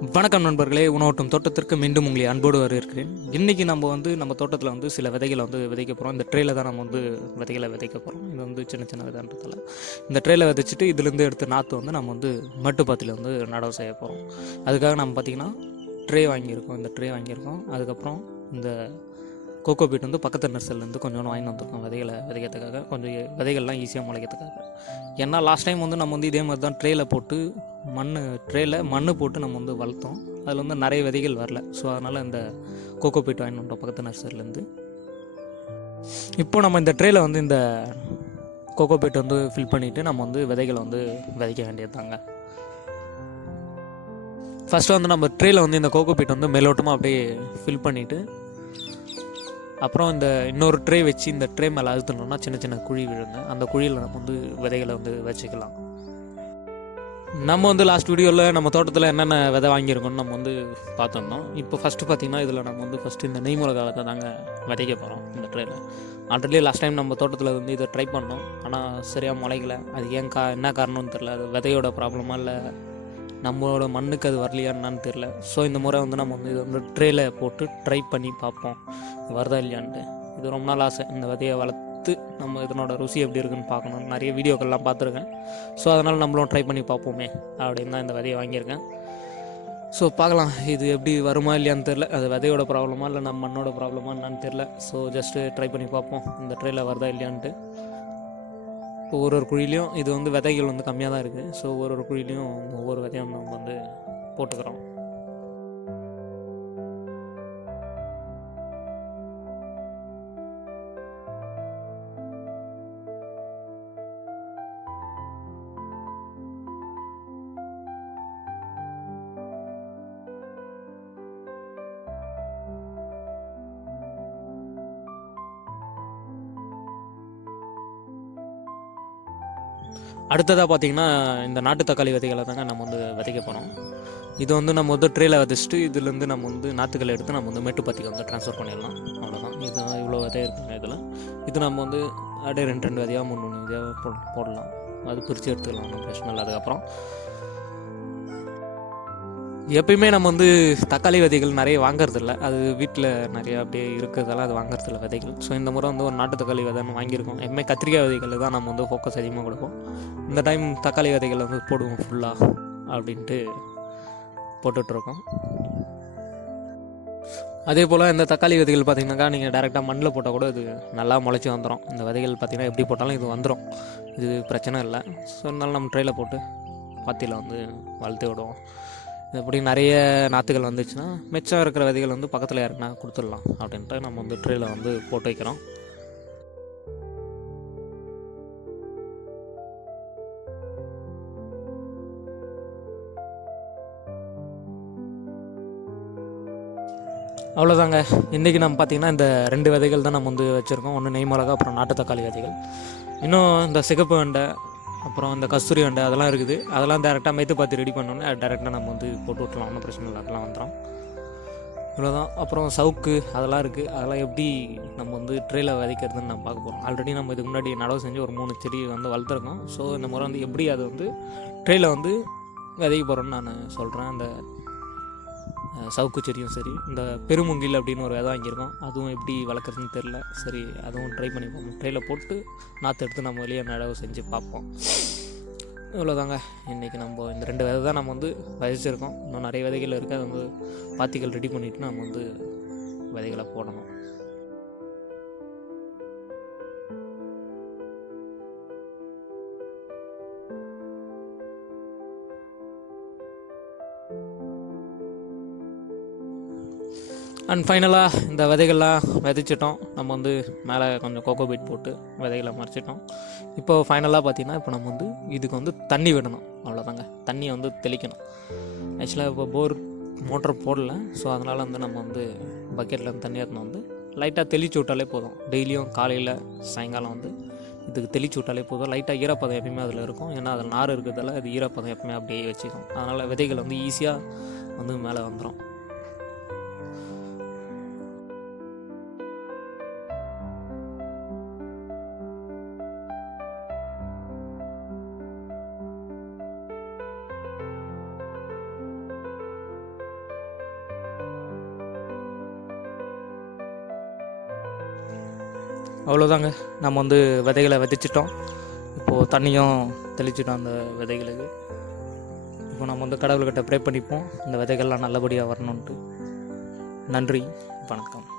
வணக்கம் நண்பர்களே உணவட்டும் தோட்டத்திற்கு மீண்டும் உங்களை அன்போடு வரவேற்கிறேன். இன்றைக்கி நம்ம வந்து நம்ம தோட்டத்தில் வந்து சில விதைகளை வந்து விதைக்க போகிறோம் இந்த ட்ரேல தான் நம்ம வந்து விதைகளை விதைக்க போகிறோம் இது வந்து சின்ன சின்ன விதைன்றதால. இந்த ட்ரேல விதைச்சிட்டு இதுலேருந்து எடுத்த நாற்று வந்து நம்ம வந்து மட்டுப்பாத்தியில் வந்து நடவு செய்ய போகிறோம் அதுக்காக நம்ம பார்த்திங்கன்னா ட்ரே வாங்கியிருக்கோம். இந்த ட்ரே வாங்கியிருக்கோம். அதுக்கப்புறம் இந்த கோகோ பீட் வந்து பக்கத்து நர்சரிலேருந்து கொஞ்சம் வாங்கி வந்திருக்கோம் விதைகளை விதைக்கிறதுக்காக. கொஞ்சம் விதைகள்லாம் ஈஸியாக முளைக்கிறதுக்காக. ஏன்னா லாஸ்ட் டைம் வந்து நம்ம வந்து இதே மாதிரி தான் ட்ரேயில் போட்டு மண் ட்ரேயில் மண் போட்டு நம்ம வந்து வளர்த்தோம். அதில் வந்து நிறைய விதைகள் வரல. ஸோ அதனால் இந்த கோகோ பீட் வாங்கி வந்தோம் பக்கத்து நர்சரிலேருந்து இப்போ நம்ம இந்த ட்ரேயில் வந்து இந்த கோகோ பீட் வந்து ஃபில் பண்ணிவிட்டு நம்ம வந்து விதைகளை வந்து விதைக்க வேண்டியதுதாங்க. ஃபஸ்ட்டு வந்து நம்ம ட்ரேயில் வந்து இந்த கோகோ பீட் வந்து மேலோட்டமாக அப்படியே ஃபில் பண்ணிவிட்டு அப்புறம் இந்த இன்னொரு ட்ரே வச்சு இந்த ட்ரே மேலே அழுத்தணும்னா சின்ன சின்ன குழி விழுங்க அந்த குழியில் நம்ம வந்து விதைகளை வந்து வச்சுக்கலாம். நம்ம வந்து லாஸ்ட் வீடியோவில் நம்ம தோட்டத்தில் என்னென்ன விதை வாங்கியிருக்கோம்னு நம்ம வந்து பார்த்துருந்தோம். இப்போ ஃபஸ்ட்டு பார்த்திங்கன்னா இதில் நம்ம வந்து ஃபஸ்ட்டு இந்த நெய் மிளகாவை தாங்க விதைக்க போகிறோம் இந்த ட்ரேயில் ஆல்ரெடி லாஸ்ட் டைம் நம்ம தோட்டத்தில் வந்து இதை ட்ரை பண்ணோம். ஆனால் சரியாக முளைக்கல. அது ஏன் கா என்ன காரணம்னு தெரில அது விதையோட ப்ராப்ளமாக இல்லை? நம்மளோட மண்ணுக்கு அது வரலையா என்னன்னு தெரில ஸோ இந்த முறை வந்து நம்ம வந்து இது வந்து ட்ரேல போட்டு ட்ரை பண்ணி பார்ப்போம். வருதா இல்லையான்ட்டு. இது ரொம்ப நாள் ஆசை. இந்த விதையை வளர்த்து நம்ம இதனோட ருசி எப்படி இருக்குன்னு பார்க்கணும் நிறைய வீடியோக்கள்லாம் பார்த்துருக்கேன். ஸோ அதனால் நம்மளும் ட்ரை பண்ணி பார்ப்போமே அப்படின்னு தான் இந்த விதையை வாங்கியிருக்கேன். ஸோ பார்க்கலாம். இது எப்படி வருமா இல்லையான்னு தெரில அது விதையோட ப்ராப்ளமா இல்லை நம்ம மண்ணோட ப்ராப்ளமா என்னன்னு தெரில ஸோ ஜஸ்ட்டு ட்ரை பண்ணி பார்ப்போம். இந்த ட்ரேல வருதா இல்லையான்ட்டு. இப்போ ஒரு ஒரு குழிலையும் இது வந்து விதைகள் வந்து கம்மியாக தான் இருக்குது ஸோ ஒரு ஒரு குழிலையும் ஒவ்வொரு விதையும் நம்ம வந்து போட்டுக்கிறோம். அடுத்ததாக பார்த்தீங்கன்னா இந்த நாட்டு தக்காளி விதைகளை தாங்க நம்ம வந்து விதைக்க போகிறோம் இது வந்து நம்ம வந்து ட்ரேல விதைச்சிட்டு இதுலேருந்து நம்ம வந்து நாற்றுக்களை எடுத்து நம்ம வந்து மேட்டுப்பாத்திக்கு வந்து ட்ரான்ஸ்ஃபர் பண்ணிடலாம். அவ்வளோதான் இது இவ்வளோ விதை இருக்குங்க இதில். இது நம்ம வந்து அப்படியே ரெண்டு ரெண்டு விதையாக மூணு மூணு விதையாக போடலாம். அது பிரித்து எடுத்துக்கலாம் ஒன்றும் பிரச்சனை இல்லை. அதுக்கப்புறம் எப்பயுமே நம்ம வந்து தக்காளி விதைகள் நிறைய வாங்குறதில்ல. அது வீட்டில் நிறைய அப்படியே இருக்கிறதால அது வாங்குறதில்ல விதைகள். ஸோ இந்த முறை வந்து ஒரு நாட்டு தக்காளி விதைன்னு வாங்கியிருக்கோம். எப்பவுமே கத்திரிக்காய் விதைகள் தான் நம்ம வந்து ஃபோக்கஸ் அதிகமாக கொடுப்போம். இந்த டைம் தக்காளி விதைகள் வந்து போடுவோம் ஃபுல்லாக அப்படின்ட்டு போட்டுட்ருக்கோம். அதே போல் இந்த தக்காளி விதைகள் பார்த்திங்கனாக்கா நீங்கள் டேரெக்டாக மண்ணில் போட்டால் கூட இது நல்லா முளைச்சி வந்துடும் இந்த விதைகள் பார்த்திங்கன்னா எப்படி போட்டாலும் இது வந்துடும் இது பிரச்சனை இல்லை. ஸோ இருந்தாலும் நம்ம ட்ரெயில போட்டு பாத்தியில் வந்து வளர்த்து விடுவோம். இப்படி நிறைய நாற்றுகள் வந்துச்சுன்னா மிச்சம் இருக்கிற விதைகள் வந்து பக்கத்தில் யாருக்குன்னா கொடுத்துடலாம் அப்படின்ட்டு நம்ம வந்து ட்ரேல வந்து போட்டு வைக்கிறோம். அவ்வளோதாங்க இன்றைக்கி நம்ம பார்த்திங்கன்னா இந்த ரெண்டு விதைகள் தான் நம்ம வந்து வச்சுருக்கோம். ஒன்று நெய் மிளகா அப்புறம் நாட்டு தக்காளி விதைகள். இன்னும் இந்த சிகப்பு வெண்டை அப்புறம் அந்த கஸ்தூரி வண்டை அதெல்லாம் இருக்குது. அதெல்லாம் டேரெக்டாக மைத்து பார்த்து ரெடி பண்ணோன்னே டேரெக்டாக நம்ம வந்து போட்டு விட்றலாம் ஒன்றும் பிரச்சனை இல்லை. அதெல்லாம் வந்துடும் இவ்வளோதான் அப்புறம் சவுக்கு அதெல்லாம் இருக்குது அதெல்லாம் எப்படி நம்ம வந்து ட்ரேல விதைக்கிறதுன்னு நம்ம பார்க்க போகிறோம் ஆல்ரெடி நம்ம இதுக்கு முன்னாடி நடவு செஞ்சு ஒரு மூணு செடி வந்து வளர்த்துருக்கோம். ஸோ இந்த முறை வந்து எப்படி அது வந்து ட்ரேல வந்து விதைக்க போகிறோன்னு நான் சொல்கிறேன் அந்த சவுக்கு செடியும் சரி இந்த பெருமுங்கில் அப்படின்னு ஒரு விதை வாங்கியிருக்கோம். அதுவும் எப்படி வளர்க்குறதுன்னு தெரில சரி அதுவும் ட்ரை பண்ணி பார்ப்போம் ட்ரையில் போட்டு நாற்று எடுத்து நம்ம வெளியே நடவு செஞ்சு பார்ப்போம். இவ்வளோதாங்க இன்றைக்கி நம்ம இந்த ரெண்டு விதை தான் நம்ம வந்து விதைச்சிருக்கோம். இன்னும் நிறைய விதைகள் இருக்குது அதை வந்து பாத்திகள் ரெடி பண்ணிவிட்டு நம்ம வந்து விதைகளை போடணும். அண்ட் ஃபைனலாக இந்த விதைகள்லாம் விதைச்சிட்டோம். நம்ம வந்து மேலே கொஞ்சம் கோகோ பீட் போட்டு விதைகளை மறைச்சிட்டோம். இப்போ ஃபைனலாக பார்த்தீங்கன்னா இப்போ நம்ம வந்து இதுக்கு வந்து தண்ணி விடணும். அவ்வளோதாங்க தண்ணியை வந்து தெளிக்கணும். ஆக்சுவலாக இப்போ போர் மோட்டர் போடல. ஸோ அதனால் வந்து நம்ம வந்து பக்கெட்டில் இருந்து தண்ணி எடுத்துன்னு வந்து லைட்டாக தெளிச்சு விட்டாலே போதும். டெய்லியும் காலையில் சாயங்காலம் வந்து இதுக்கு தெளிச்சு விட்டாலே போதும். லைட்டாக ஈரப்பதம் எப்பயுமே அதில் இருக்கும். ஏன்னா அதில் நார் இருக்கிறதால அது ஈரப்பதம் எப்பயுமே அப்படியே வச்சுக்கும். அதனால் விதைகள் வந்து ஈஸியாக வந்து மேலே வந்துடும் அவ்வளோதாங்க நம்ம வந்து விதைகளை விதைச்சிட்டோம். இப்போது தண்ணியும் தெளிச்சிட்டோம் அந்த விதைகளுக்கு. இப்போ நம்ம வந்து கடவுள்கிட்ட ப்ரே பண்ணிப்போம். இந்த விதைகள்லாம் நல்லபடியாக வரணுன்ட்டு நன்றி. வணக்கம்.